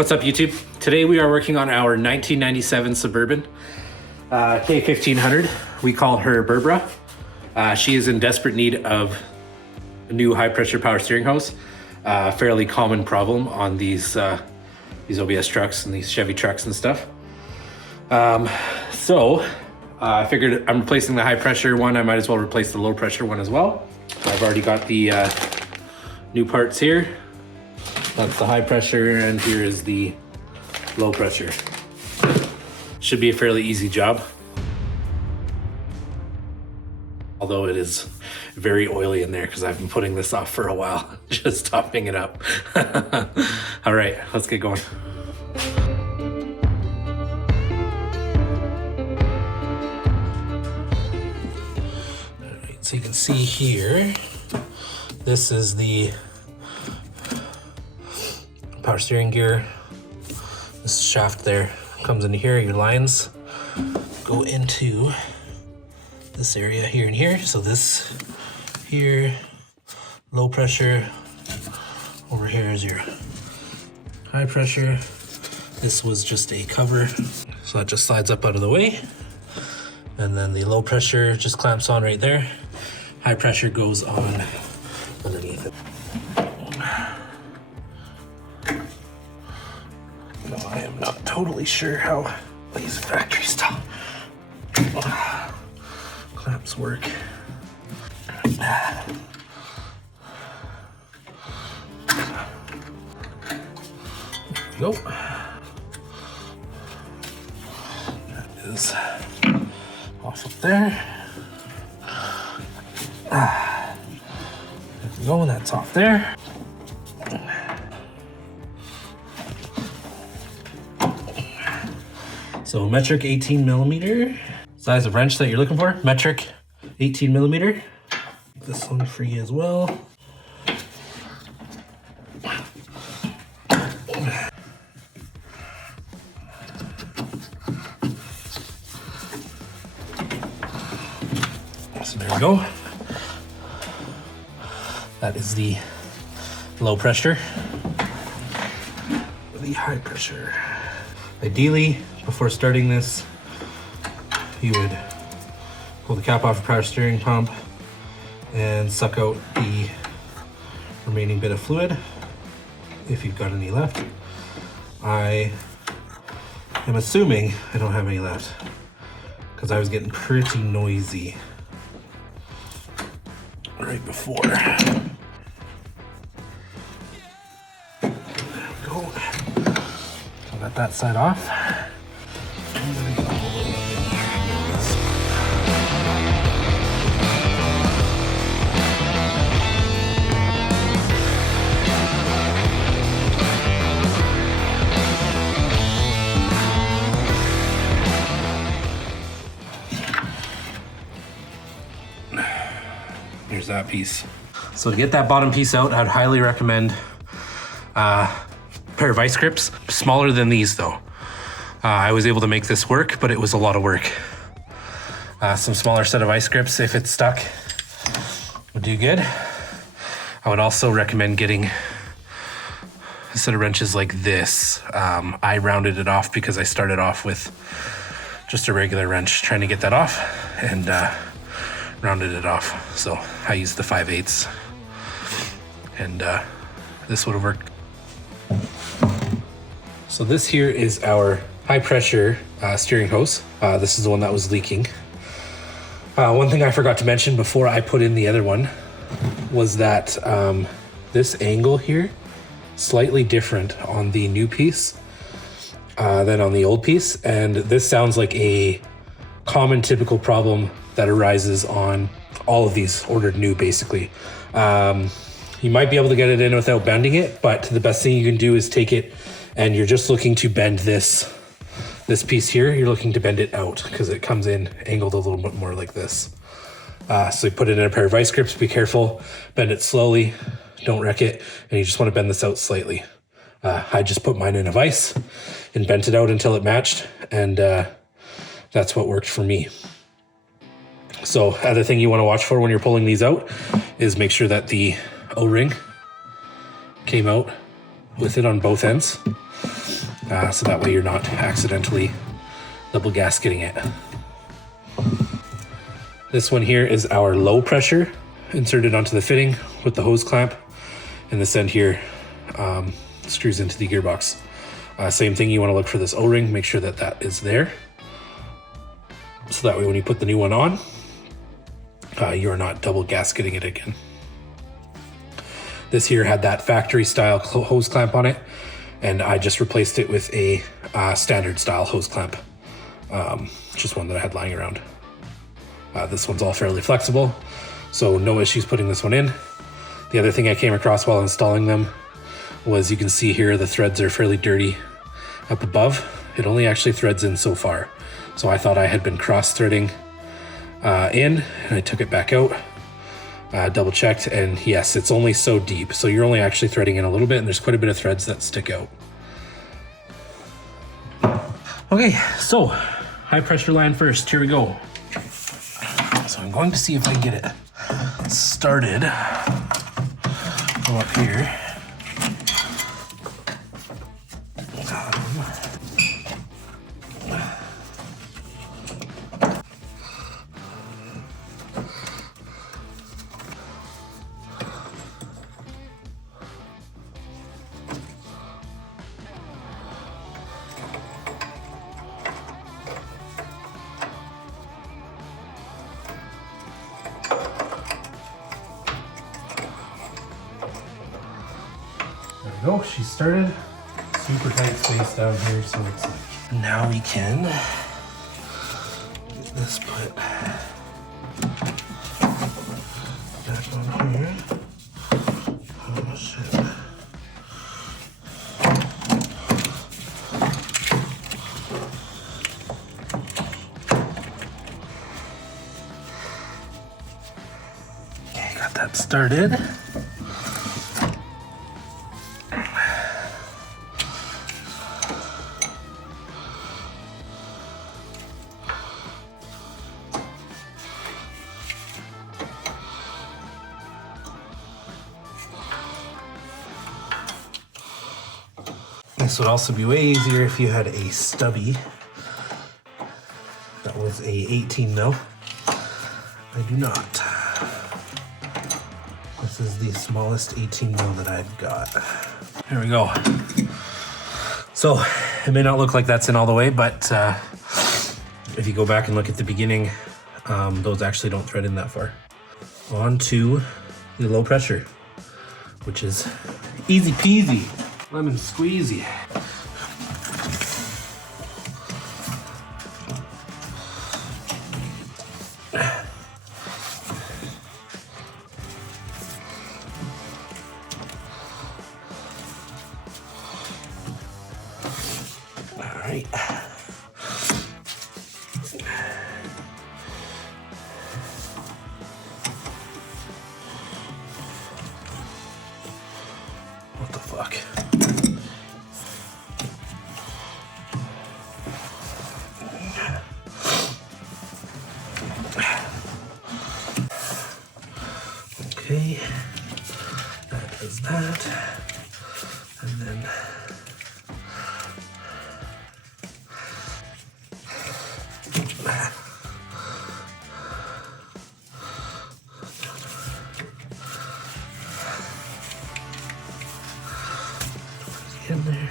What's up, YouTube? Today we are working on our 1997 Suburban K1500. We call her Berbera. She is in desperate need of a new high pressure power steering hose. Fairly common problem on these OBS trucks and these Chevy trucks and stuff. So I figured I'm replacing the high pressure one. I might as well replace the low pressure one as well. I've already got the new parts here. That's the high pressure, and here is the low pressure. Should be a fairly easy job. Although it is very oily in there because I've been putting this off for a while, just topping it up. All right, let's get going. All right, so you can see here, this is the power steering gear. This shaft there comes into here. Your lines go into this area here and here. So this here, low pressure. Over here is your high pressure. This was just a cover, so that just slides up out of the way. And then the low pressure just clamps on right there. High pressure goes on underneath it. No, I am not totally sure how these factory style clamps work. There we go. That is off up there. There we go, and that's off there. So metric 18 millimeter. Size of wrench that you're looking for, metric 18 millimeter. This one for you as well. So there we go. That is the low pressure. The high pressure. Ideally, before starting this, you would pull the cap off your power steering pump and suck out the remaining bit of fluid, if you've got any left. I am assuming I don't have any left, because I was getting pretty noisy right before. There we go. So I got that side off. I'm gonna get a little bit of this. Here's that piece. So to get that bottom piece out, I'd highly recommend a pair of vice grips. Smaller than these though. I was able to make this work, but it was a lot of work. Some smaller set of vice grips, if it's stuck, would do good. I would also recommend getting a set of wrenches like this. I rounded it off because I started off with just a regular wrench trying to get that off, and rounded it off. So I used the 5/8, and this would have worked. So this here is our high pressure steering hose. This is the one that was leaking. One thing I forgot to mention before I put in the other one was that this angle here, slightly different on the new piece than on the old piece. And this sounds like a common typical problem that arises on all of these ordered new, basically. You might be able to get it in without bending it, but the best thing you can do is take it and you're just looking to bend this piece here. You're looking to bend it out because it comes in angled a little bit more like this. So you put it in a pair of vice grips, be careful, bend it slowly, don't wreck it, and you just want to bend this out slightly. I just put mine in a vise and bent it out until it matched, and that's what worked for me. So other thing you want to watch for when you're pulling these out is make sure that the O-ring came out with it on both ends. so that way you're not accidentally double gasketing it. This one here is our low pressure inserted onto the fitting with the hose clamp, and this end here screws into the gearbox. Same thing, you want to look for this O-ring, make sure that that is there, so that way when you put the new one on, you're not double gasketing it again. This here had that factory style hose clamp on it, and I just replaced it with a standard style hose clamp, just one that I had lying around. This one's all fairly flexible, so no issues putting this one in. The other thing I came across while installing them was, you can see here the threads are fairly dirty up above. It only actually threads in so far. So I thought I had been cross threading in, and I took it back out, double checked, and yes, it's only so deep. So you're only actually threading in a little bit, and there's quite a bit of threads that stick out. Okay, so high pressure line first, here we go. So I'm going to see if I can get it started. Go up here. There we go, she started. Super tight space down here, so it's like, now we can get this put back on here. Oh shit. Okay, got that started. This would also be way easier if you had a stubby that was a 18 mil. I do not. This is the smallest 18 mil that I've got. There we go. So it may not look like that's in all the way, but if you go back and look at the beginning, those actually don't thread in that far. On to the low pressure, which is easy peasy. Lemon squeezy. All right. What the fuck? Okay, that does that, and then in there.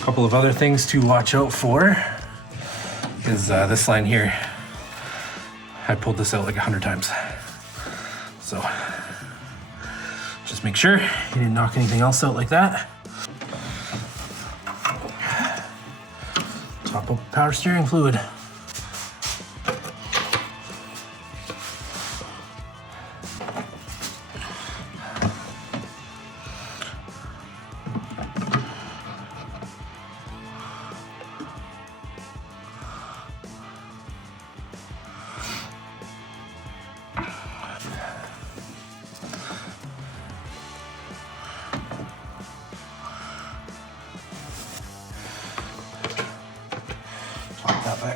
Couple of other things to watch out for is this line here. I pulled this out like 100 times. So just make sure you didn't knock anything else out like that. Top up power steering fluid.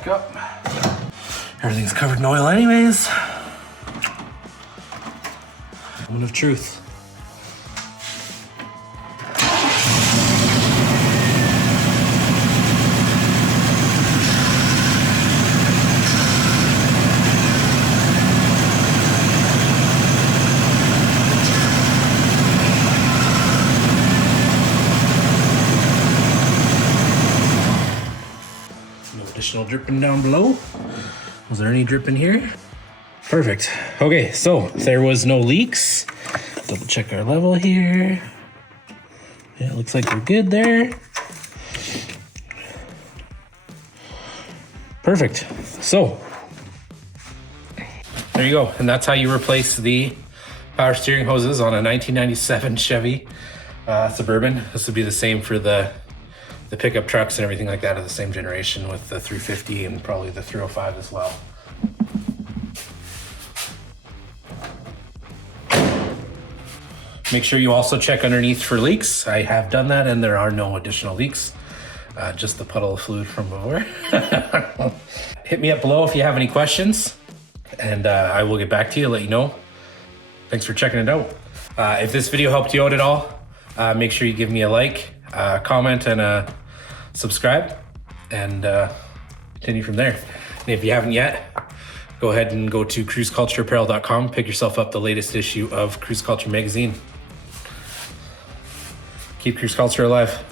back up. Everything's covered in oil anyways. Moment of truth. No additional dripping down below. Was there any dripping here? Perfect. Okay, so there was no leaks. Double check our level here. Yeah, it looks like we're good there. Perfect. So there you go. And that's how you replace the power steering hoses on a 1997 Chevy Suburban. This would be the same for the pickup trucks and everything like that of the same generation with the 350 and probably the 305 as well. Make sure you also check underneath for leaks. I have done that and there are no additional leaks. Just the puddle of fluid from before. Hit me up below if you have any questions and I will get back to you, let you know. Thanks for checking it out. If this video helped you out at all, make sure you give me a like, comment, and subscribe, and continue from there. And if you haven't yet, go ahead and go to cruisecultureapparel.com, pick yourself up the latest issue of Cruise Culture magazine. Keep Cruise Culture alive.